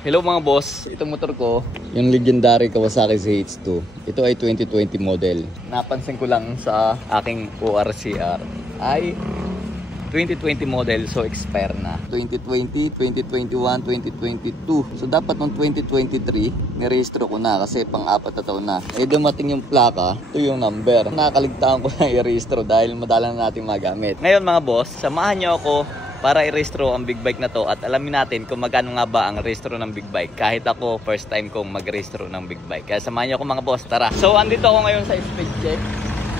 Hello mga boss, itong motor ko, yung legendary Kawasaki ZH2. Ito ay 2020 model. Napansin ko lang sa aking ORCR ay 2020 model, so expire na. 2020, 2021, 2022. So dapat noong 2023, nirehistro ko na kasi pang-4 na taon na. Eh dumating yung plaka, ito yung number. Nakaligtaan ko na i-rehistro dahil madala na natin magamit. Ngayon mga boss, samahan niyo ako para i-rehistro ang big bike na to at alamin natin kung magkano nga ba ang rehistro ng big bike. Kahit ako, first time kong mag-rehistro ng big bike. Kaya samahan niyo ako mga boss, tara. So andito ako ngayon sa speed check.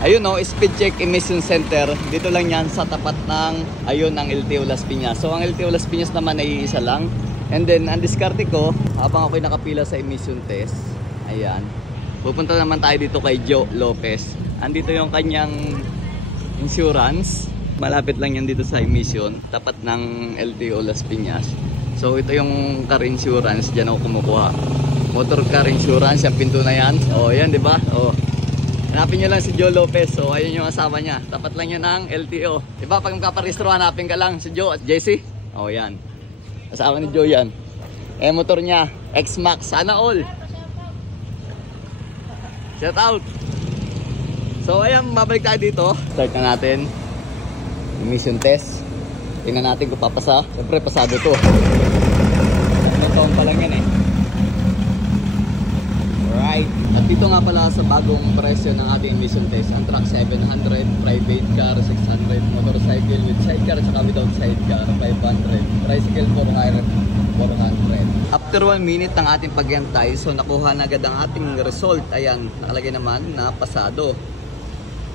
Ayun o, speed check emission center. Dito lang yan sa tapat ng, ayun, ang LTO Las Piñas. So ang LTO Las Piñas naman ay isa lang. And then ang diskarte ko, habang ako'y nakapila sa emission test, ayan, pupunta naman tayo dito kay Joe Lopez. Andito yung kanyang insurance. Malapit lang yan dito sa emission, tapat ng LTO Las Piñas. So ito yung car insurance, dyan ako kumukuha. Motor car insurance, yung pinto na yan. O yan, di ba? O, hanapin nyo lang si Joe Lopez. So ayun yung asawa niya, tapat lang yan ng LTO. Di ba? Pag magkaparehistro, hanapin ka lang si Joe at JC. O yan, asawa ni Joe yan. Eh motor niya, X-Max, sana all. Shout out. So ayan, babalik tayo dito. Start na natin emission test. Tingnan natin kung papasa. Siyempre pasado to. 3 taon pa lang yan eh. Alright. At dito nga pala sa bagong presyo ng ating emission test. Ang truck 700, private car 600, motorcycle with sidecar at without sidecar 500, tricycle 400. After 1 minute ng ating pagyantay, so nakuha na agad ang ating result. Ayan, nakalagay naman na pasado.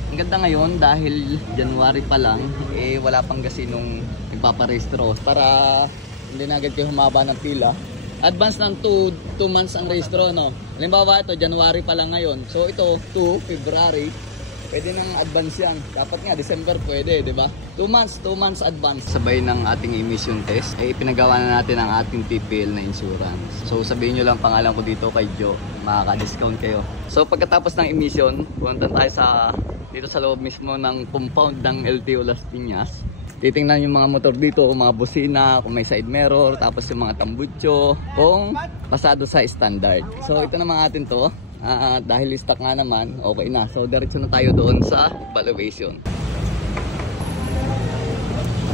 Ang ganda ngayon dahil January pa lang, eh wala pang kasi nung nagpaparehistro. Para hindi na agad kayo humaba ng pila. Advance ng 2 months ang rehistro, no? Halimbawa ito, January pa lang ngayon. So ito, 2 February, pwede nang advance yan. Dapat nga, December pwede, di ba? 2 months advance. Sabay ng ating emission test, eh pinagawa na natin ang ating TPL na insurance. So sabihin nyo lang pangalan ko dito kay Joe, makaka-discount kayo. So pagkatapos ng emission, pumunta tayo dito sa loob mismo ng compound ng LTO Las Piñas. Titingnan yung mga motor dito, kung mga busina, kung may side mirror, tapos yung mga tambutso, kung pasado sa standard. So ito naman atin to, dahil stock nga naman, okay na. So diretso na tayo doon sa valuation.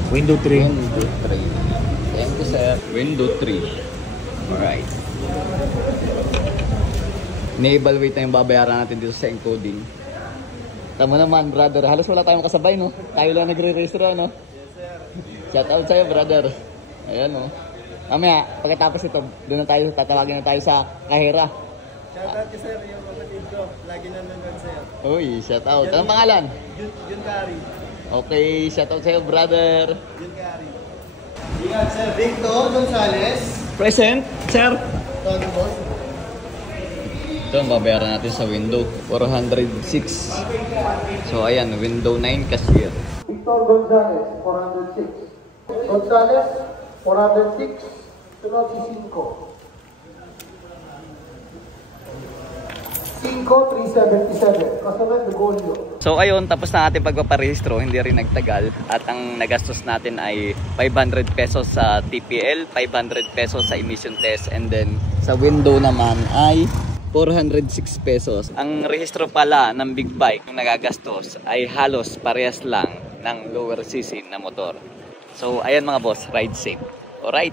Window 3. Window 3. Thank you sir. Window 3. Alright. Na-evaluate na yung babayaran natin dito sa encoding. Tama naman brother, halos wala tayong kasabay no? Tayo lang nagre-registro no? Yes sir. Shout out sa'yo brother. Ayan no. Mamaya, pagkatapos ito, doon na tayo, tatawagin na tayo sa kahera. Shout out sir, yung kapatid ko, lagi nanonood sa'yo. Uy, shout out. Anong pangalan? Jun Kari. Okay, shout out sa'yo brother. Jun Kari. Ingat sir. Victor Gonzales. Present, sir. Tony Boss. Ito ang babayaran natin sa window, 406. So ayan, window 9 cashier. Victor Gonzales, 406. Gonzales, 406. Sunod si 5. 5,377. Kasunod, Dugolio. So ayun, tapos na ating pagpaparehistro, hindi rin nagtagal. At ang nagastos natin ay 500 pesos sa TPL, 500 pesos sa emission test, and then sa window naman ay 406 pesos. Ang rehistro pala ng big bike yung nagagastos ay halos parehas lang ng lower cc na motor. So ayan mga boss, ride safe. Alright.